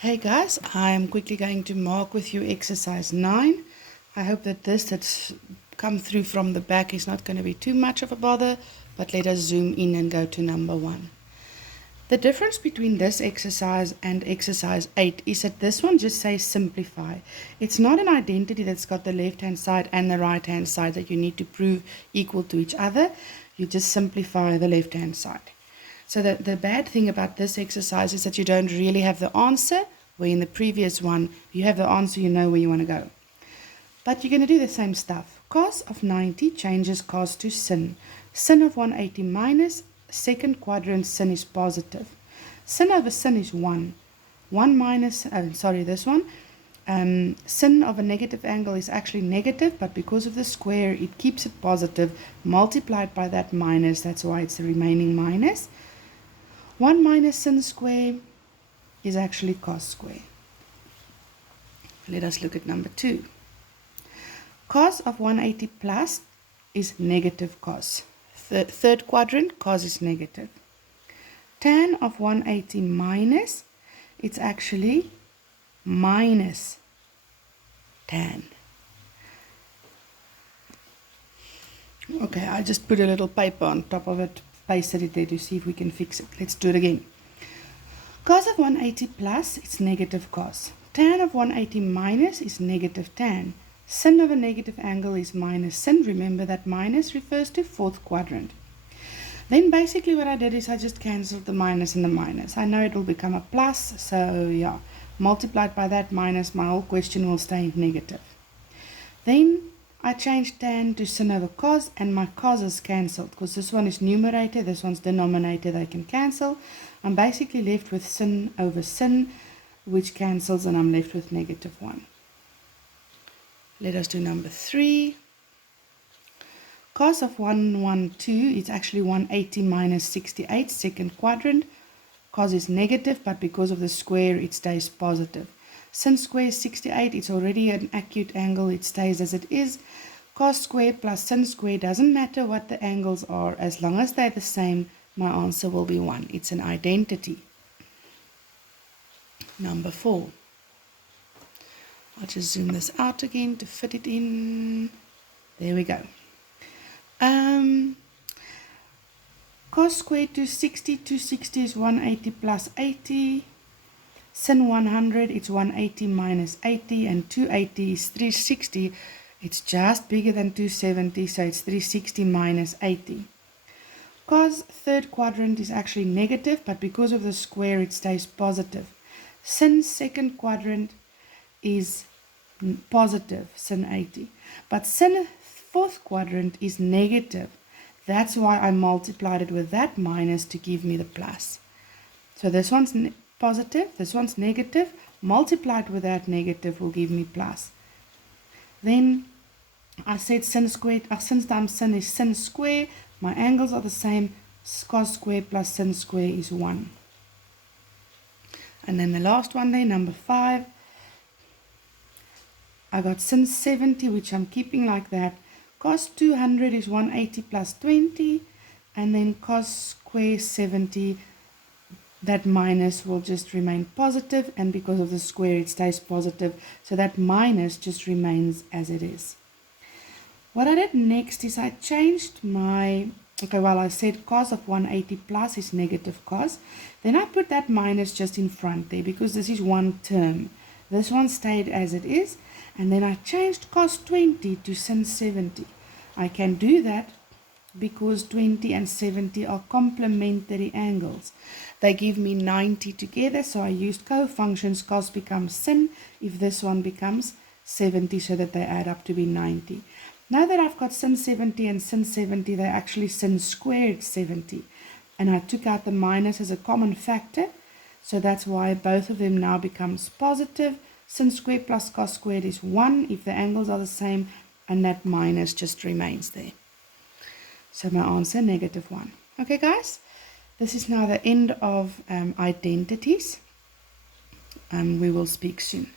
Hey guys, I'm quickly going to mark with you exercise 9. I hope that that's come through from the back is not going to be too much of a bother, but let us zoom in and go to number 1. The difference between this exercise and exercise 8 is that this one just says simplify. It's not an identity that's got the left hand side and the right hand side that you need to prove equal to each other. You just simplify the left hand side. So the bad thing about this exercise is that you don't really have the answer, where in the previous one, you have the answer, you know where you want to go. But you're going to do the same stuff. Cos of 90 changes cos to sin. Sin of 180 minus, second quadrant sin is positive. Sin over sin is 1. 1 minus, this one. Sin of a negative angle is actually negative, but because of the square, it keeps it positive, multiplied by that minus, that's why it's the remaining minus. 1 minus sin square is actually cos square. Let us look at number 2. Cos of 180 plus is negative cos. Third quadrant, cos is negative. Tan of 180 minus, it's actually minus tan. Okay, I just put a little paper on top of it, pasted it there to see if we can fix it. Let's do it again. Cos of 180 plus, it's negative cos. Tan of 180 minus is negative tan. Sin of a negative angle is minus sin. Remember that minus refers to fourth quadrant. Then basically what I did is I just cancelled the minus and the minus. I know it will become a plus, so yeah, multiplied by that minus, my whole question will stay negative. Then I changed tan to sin over cos, and my cos is cancelled because this one is numerator, this one's denominator, they can cancel. I'm basically left with sin over sin, which cancels, and I'm left with negative 1. Let us do number 3. Cos of 112 is actually 180 minus 68, second quadrant. Cos is negative, but because of the square, it stays positive. Sin square is 68, it's already an acute angle, it stays as it is. Cos square plus sin square, doesn't matter what the angles are, as long as they're the same, my answer will be 1. It's an identity. Number 4. I'll just zoom this out again to fit it in. There we go. Cos squared to 60, 260 is 180 plus 80. Sin 100, it's 180 minus 80, and 280 is 360. It's just bigger than 270, so it's 360 minus 80. Cos third quadrant is actually negative, but because of the square, it stays positive. Sin second quadrant is positive, sin 80. But sin fourth quadrant is negative. That's why I multiplied it with that minus to give me the plus. So this one's positive, this one's negative, multiplied with that negative will give me plus. Then I said sin squared, sin times sin is sin square. My angles are the same. Cos square plus sin square is 1. And then the last one there, number 5. I got sin 70, which I'm keeping like that. Cos 200 is 180 plus 20. And then cos square 70, that minus will just remain positive, and because of the square it stays positive, so that minus just remains as it is. What I did next is I changed my, I said cos of 180 plus is negative cos, then I put that minus just in front there because this is one term. This one stayed as it is, and then I changed cos 20 to sin 70. I can do that because 20 and 70 are complementary angles. They give me 90 together, so I used co-functions. Cos becomes sin if this one becomes 70, so that they add up to be 90. Now that I've got sin 70 and sin 70, they're actually sin squared 70. And I took out the minus as a common factor, so that's why both of them now becomes positive. Sin squared plus cos squared is 1 if the angles are the same, and that minus just remains there. So my answer, negative 1. Okay, guys, this is now the end of identities. We will speak soon.